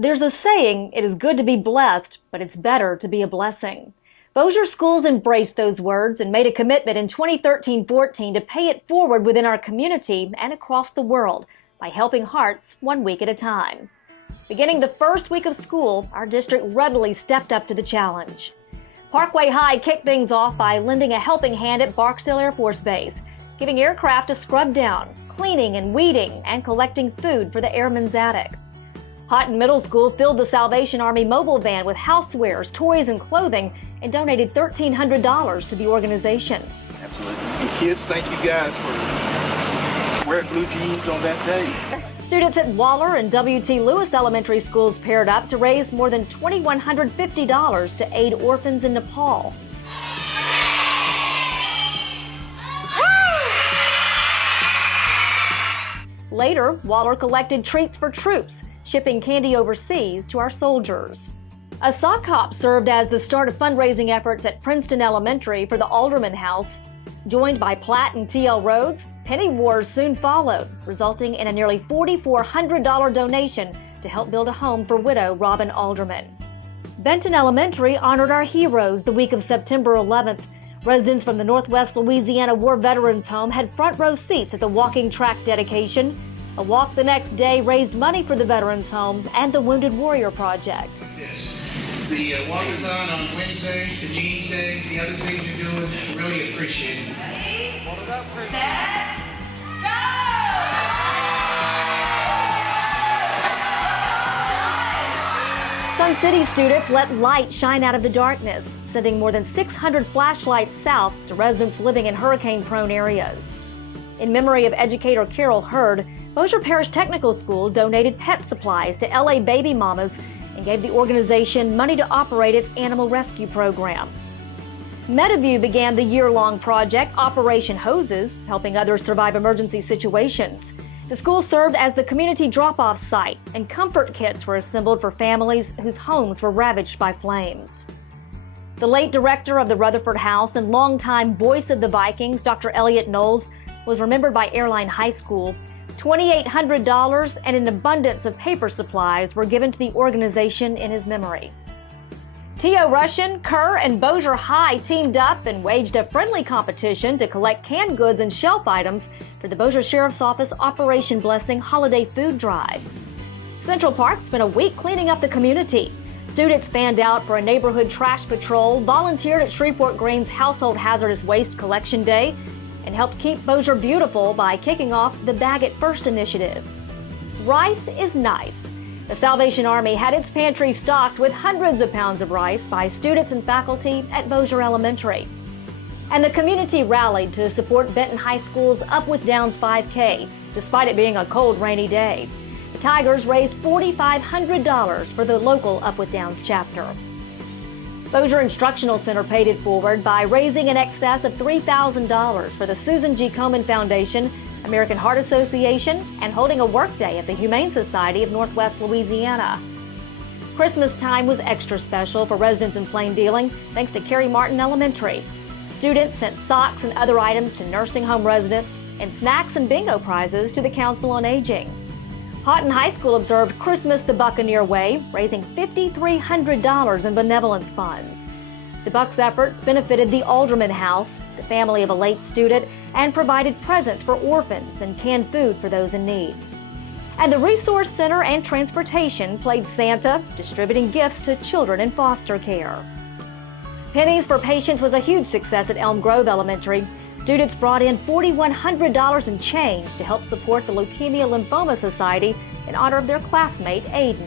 There's a saying, it is good to be blessed, but it's better to be a blessing. Bossier schools embraced those words and made a commitment in 2013-14 to pay it forward within our community and across the world by helping hearts 1 week at a time. Beginning the first week of school, our district readily stepped up to the challenge. Parkway High kicked things off by lending a helping hand at Barksdale Air Force Base, giving aircraft a scrub down, cleaning and weeding, and collecting food for the Airman's Attic. Houghton Middle School filled the Salvation Army mobile van with housewares, toys, and clothing and donated $1,300 to the organization. Absolutely. And kids, thank you guys for wearing blue jeans on that day. Students at Waller and W.T. Lewis Elementary Schools paired up to raise more than $2,150 to aid orphans in Nepal. Later, Waller collected treats for troops, shipping candy overseas to our soldiers. A sock hop served as the start of fundraising efforts at Princeton Elementary for the Alderman House. Joined by Platt and T.L. Rhodes, penny wars soon followed, resulting in a nearly $4,400 donation to help build a home for widow Robin Alderman. Benton Elementary honored our heroes the week of September 11th. Residents from the Northwest Louisiana War Veterans Home had front row seats at the walking track dedication. A walk the next day raised money for the Veterans Home and the Wounded Warrior Project. Yes. The walkathon on Wednesday, the Jeans Day, the other things you're doing, really appreciate it. Set, go! Sun City students let light shine out of the darkness, sending more than 600 flashlights south to residents living in hurricane-prone areas. In memory of educator Carol Hurd, Bossier Parish Technical School donated pet supplies to LA Baby Mamas and gave the organization money to operate its animal rescue program. Metaview began the year-long project Operation Hoses, helping others survive emergency situations. The school served as the community drop-off site, and comfort kits were assembled for families whose homes were ravaged by flames. The late director of the Rutherford House and longtime voice of the Vikings, Dr. Elliot Knowles, was remembered by Airline High School. $2,800 and an abundance of paper supplies were given to the organization in his memory. T.O. Russian, Kerr, and Bossier High teamed up and waged a friendly competition to collect canned goods and shelf items for the Bossier Sheriff's Office Operation Blessing Holiday Food Drive. Central Park spent a week cleaning up the community. Students fanned out for a neighborhood trash patrol, volunteered at Shreveport Green's Household Hazardous Waste Collection Day, and helped keep Bossier beautiful by kicking off the Bag It First initiative. Rice is nice. The Salvation Army had its pantry stocked with hundreds of pounds of rice by students and faculty at Bossier Elementary. And the community rallied to support Benton High School's Up with Downs 5K, despite it being a cold, rainy day. The Tigers raised $4,500 for the local Up with Downs chapter. Bossier Instructional Center paid it forward by raising in excess of $3,000 for the Susan G. Komen Foundation, American Heart Association, and holding a workday at the Humane Society of Northwest Louisiana. Christmas time was extra special for residents in Plain Dealing, thanks to Carrie Martin Elementary. Students sent socks and other items to nursing home residents, and snacks and bingo prizes to the Council on Aging. Houghton High School observed Christmas the Buccaneer way, raising $5,300 in benevolence funds. The Bucks' efforts benefited the Alderman House, the family of a late student, and provided presents for orphans and canned food for those in need. And the Resource Center and Transportation played Santa, distributing gifts to children in foster care. Pennies for Patients was a huge success at Elm Grove Elementary. Students brought in $4,100 in change to help support the Leukemia Lymphoma Society in honor of their classmate, Aiden.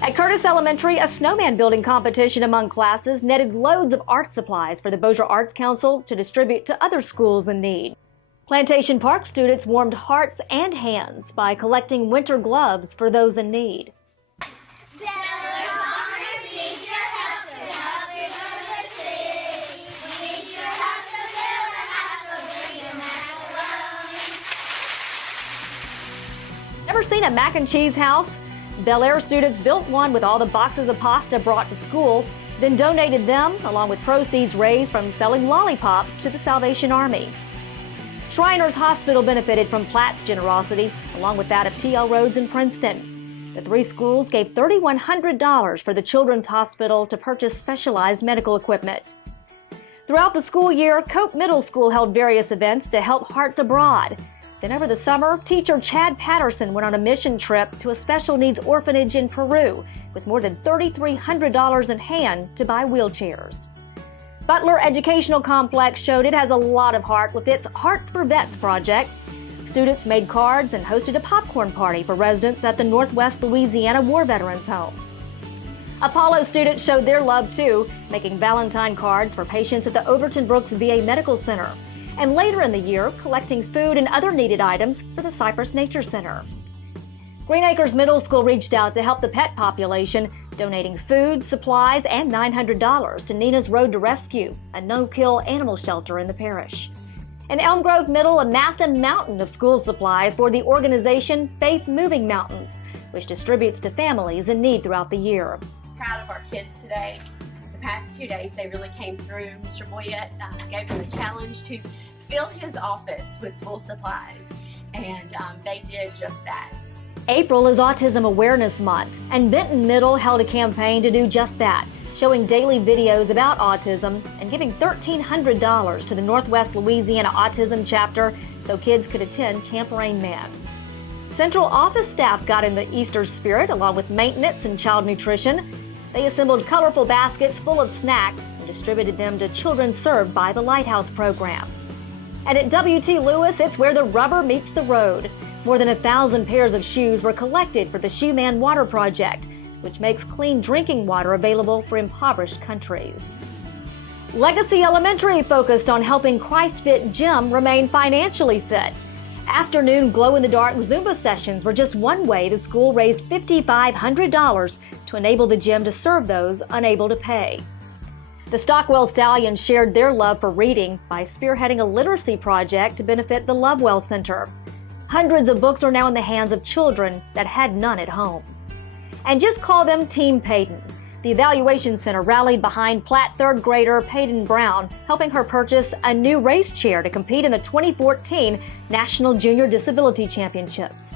At Curtis Elementary, a snowman building competition among classes netted loads of art supplies for the Bossier Arts Council to distribute to other schools in need. Plantation Park students warmed hearts and hands by collecting winter gloves for those in need. Ever seen a mac and cheese house? Bel Air students built one with all the boxes of pasta brought to school, then donated them along with proceeds raised from selling lollipops to the Salvation Army. Shriners Hospital benefited from Platt's generosity, along with that of T.L. Rhodes in Princeton. The 3 schools gave $3,100 for the Children's Hospital to purchase specialized medical equipment. Throughout the school year, Cope Middle School held various events to help Hearts Abroad. Then over the summer, teacher Chad Patterson went on a mission trip to a special needs orphanage in Peru with more than $3,300 in hand to buy wheelchairs. Butler Educational Complex showed it has a lot of heart with its Hearts for Vets project. Students made cards and hosted a popcorn party for residents at the Northwest Louisiana War Veterans Home. Apollo students showed their love too, making Valentine cards for patients at the Overton Brooks VA Medical Center, and later in the year, collecting food and other needed items for the Cypress Nature Center. Green Acres Middle School reached out to help the pet population, donating food, supplies, and $900 to Nina's Road to Rescue, a no-kill animal shelter in the parish. In Elm Grove Middle amassed a mountain of school supplies for the organization Faith Moving Mountains, which distributes to families in need throughout the year. Proud of our kids today. The past 2 days they really came through. Mr. Boyette gave them a challenge to fill his office with school supplies, and they did just that. April is Autism Awareness Month, and Benton Middle held a campaign to do just that, showing daily videos about autism and giving $1,300 to the Northwest Louisiana Autism Chapter so kids could attend Camp Rain Man. Central office staff got in the Easter spirit along with maintenance and child nutrition. They assembled colorful baskets full of snacks and distributed them to children served by the Lighthouse program. And at W.T. Lewis, it's where the rubber meets the road. More than 1,000 pairs of shoes were collected for the Shoe Man Water Project, which makes clean drinking water available for impoverished countries. Legacy Elementary focused on helping Christ Fit Gym remain financially fit. Afternoon glow-in-the-dark Zumba sessions were just one way the school raised $5,500 to enable the gym to serve those unable to pay. The Stockwell Stallions shared their love for reading by spearheading a literacy project to benefit the Lovewell Center. Hundreds of books are now in the hands of children that had none at home. And just call them Team Payton. The Evaluation Center rallied behind Platt third grader Payton Brown, helping her purchase a new race chair to compete in the 2014 National Junior Disability Championships.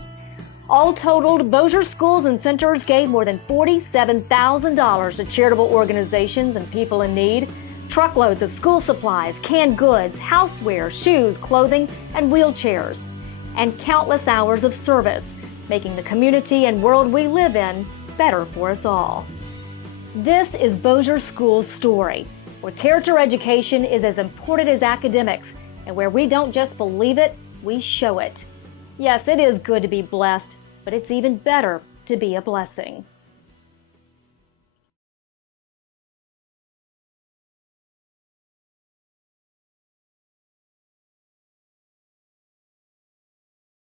All totaled, Bossier schools and centers gave more than $47,000 to charitable organizations and people in need. Truckloads of school supplies, canned goods, houseware, shoes, clothing, and wheelchairs. And countless hours of service, making the community and world we live in better for us all. This is Bossier School's story, where character education is as important as academics, and where we don't just believe it, we show it. Yes, it is good to be blessed, but it's even better to be a blessing.